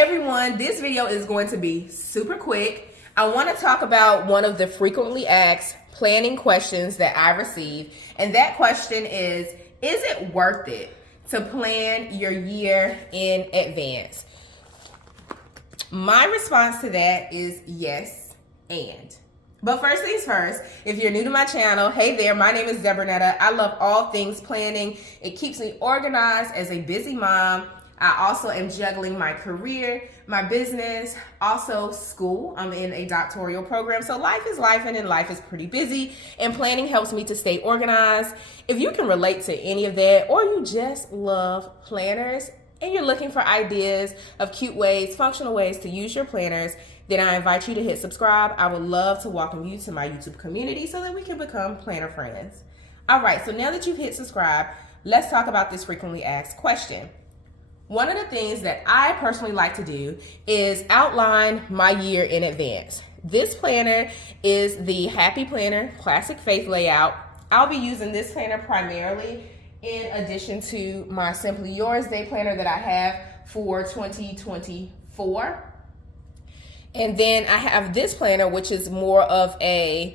Hey everyone, this video is going to be super quick. I want to talk about one of the frequently asked planning questions that I receive, and that question is it worth it to plan your year in advance? My response to that is yes, and. But first things first, if you're new to my channel, hey there, my name is Deborah Netta. I love all things planning. It keeps me organized as a busy mom. I also am juggling my career, my business, also school. I'm in a doctoral program. So life is life, and life is pretty busy, and planning helps me to stay organized. If you can relate to any of that, or you just love planners and you're looking for ideas of cute ways, functional ways to use your planners, then I invite you to hit subscribe. I would love to welcome you to my YouTube community so that we can become planner friends. All right, so now that you've hit subscribe, let's talk about this frequently asked question. One of the things that I personally like to do is outline my year in advance. This planner is the Happy Planner Classic Faith layout. I'll be using this planner primarily in addition to my Simply Yours Day planner that I have for 2024. And then I have this planner, which is more of I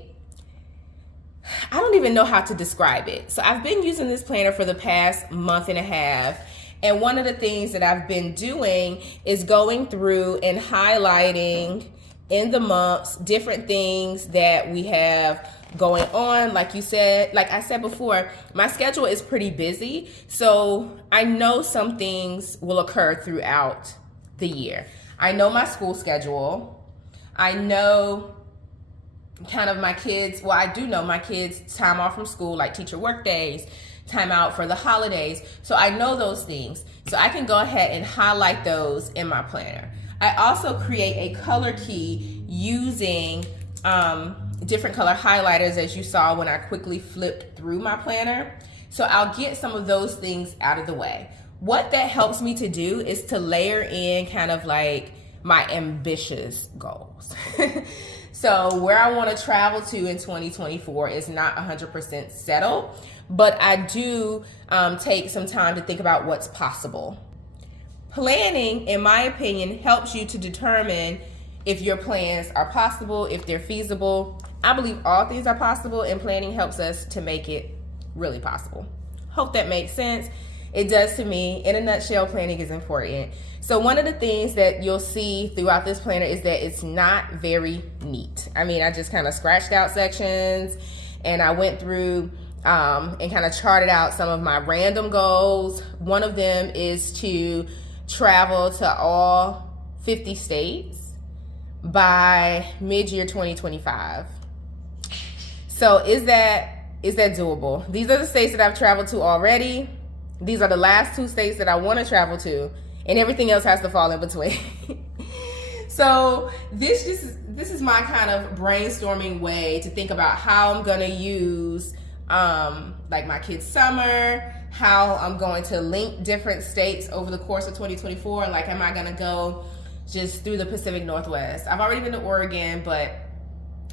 don't even know how to describe it. So I've been using this planner for the past month and a half. And one of the things that I've been doing is going through and highlighting in the months different things that we have going on. Like I said before, my schedule is pretty busy. So I know some things will occur throughout the year. I know my school schedule. I know kind of my kids, well, I do know my kids' time off from school, like teacher work days, time out for the holidays. So I know those things. So I can go ahead and highlight those in my planner. I also create a color key using different color highlighters, as you saw when I quickly flipped through my planner. So I'll get some of those things out of the way. What that helps me to do is to layer in kind of like my ambitious goals. So where I want to travel to in 2024 is not 100% settled, but I do take some time to think about what's possible. Planning, in my opinion, helps you to determine if your plans are possible, if they're feasible. I believe all things are possible, and planning helps us to make it really possible. Hope that makes sense. It does to me. In a nutshell, planning is important. So one of the things that you'll see throughout this planner is that it's not very neat. I mean, I just kind of scratched out sections, and I went through and kind of charted out some of my random goals. One of them is to travel to all 50 states by mid-year 2025. So is that doable? These are the states that I've traveled to already. These are the last 2 states that I want to travel to, and everything else has to fall in between. So this is my kind of brainstorming way to think about how I'm going to use like my kids' summer, how I'm going to link different states over the course of 2024. Like, am I going to go just through the Pacific Northwest? I've already been to Oregon, but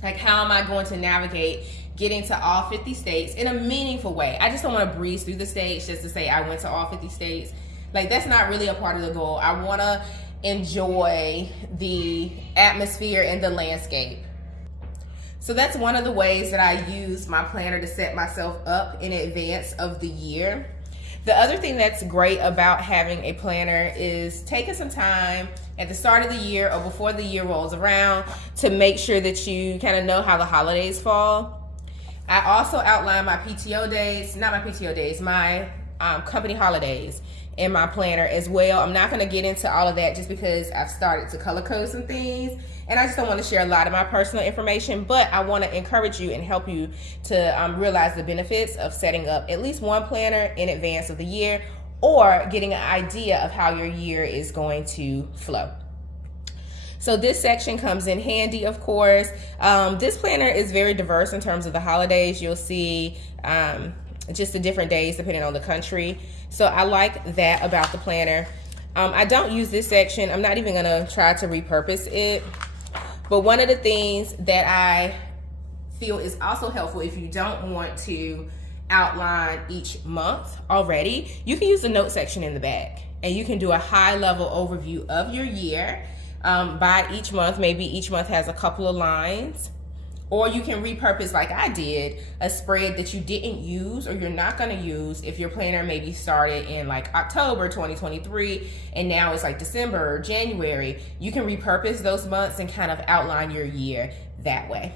like, how am I going to navigate getting to all 50 states in a meaningful way? I just don't want to breeze through the states just to say I went to all 50 states. Like, that's not really a part of the goal. I want to enjoy the atmosphere and the landscape. So that's one of the ways that I use my planner to set myself up in advance of the year. The other thing that's great about having a planner is taking some time at the start of the year or before the year rolls around to make sure that you kind of know how the holidays fall. I also outline my PTO days, not my PTO days, my company holidays in my planner as well. I'm not going to get into all of that just because I've started to color code some things, and I just don't want to share a lot of my personal information, but I want to encourage you and help you to realize the benefits of setting up at least one planner in advance of the year, or getting an idea of how your year is going to flow. So this section comes in handy, of course. This planner is very diverse in terms of the holidays. You'll see just the different days depending on the country. So I like that about the planner. I don't use this section. I'm not even gonna try to repurpose it. But one of the things that I feel is also helpful if you don't want to outline each month already, you can use the note section in the back. and you can do a high level overview of your year by each month. Maybe each month has a couple of lines. Or you can repurpose, like I did, a spread that you didn't use or you're not going to use if your planner maybe started in like October 2023 and now it's like December or January. You can repurpose those months and kind of outline your year that way.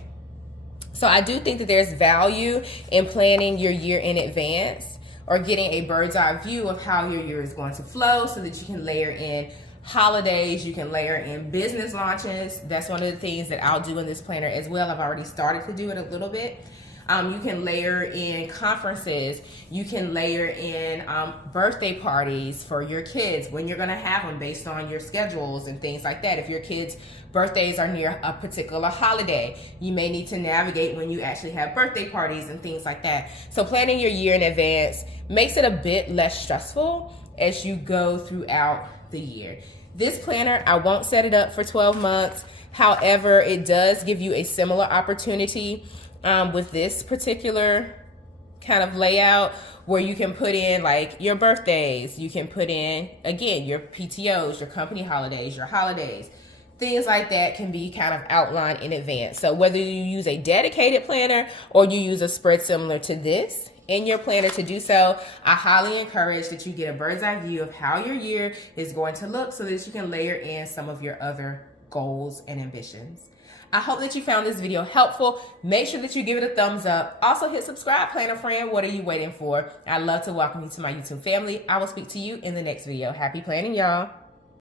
So I do think that there's value in planning your year in advance or getting a bird's eye view of how your year is going to flow so that you can layer in holidays, you can layer in business launches. That's one of the things that I'll do in this planner as well. I've already started to do it a little bit. You can layer in conferences. You can layer in birthday parties for your kids, when you're going to have them based on your schedules and things like that. If your kids' birthdays are near a particular holiday, you may need to navigate when you actually have birthday parties and things like that. So planning your year in advance makes it a bit less stressful as you go throughout the year. This planner, I won't set it up for 12 months. However, it does give you a similar opportunity with this particular kind of layout where you can put in like your birthdays. You can put in, again, your PTOs, your company holidays, your holidays. Things like that can be kind of outlined in advance. So whether you use a dedicated planner or you use a spread similar to this in your planner to do so, I highly encourage that you get a bird's eye view of how your year is going to look so that you can layer in some of your other goals and ambitions. I hope that you found this video helpful. Make sure that you give it a thumbs up. Also hit subscribe, planner friend. What are you waiting for? I'd love to welcome you to my YouTube family. I will speak to you in the next video. Happy planning, y'all.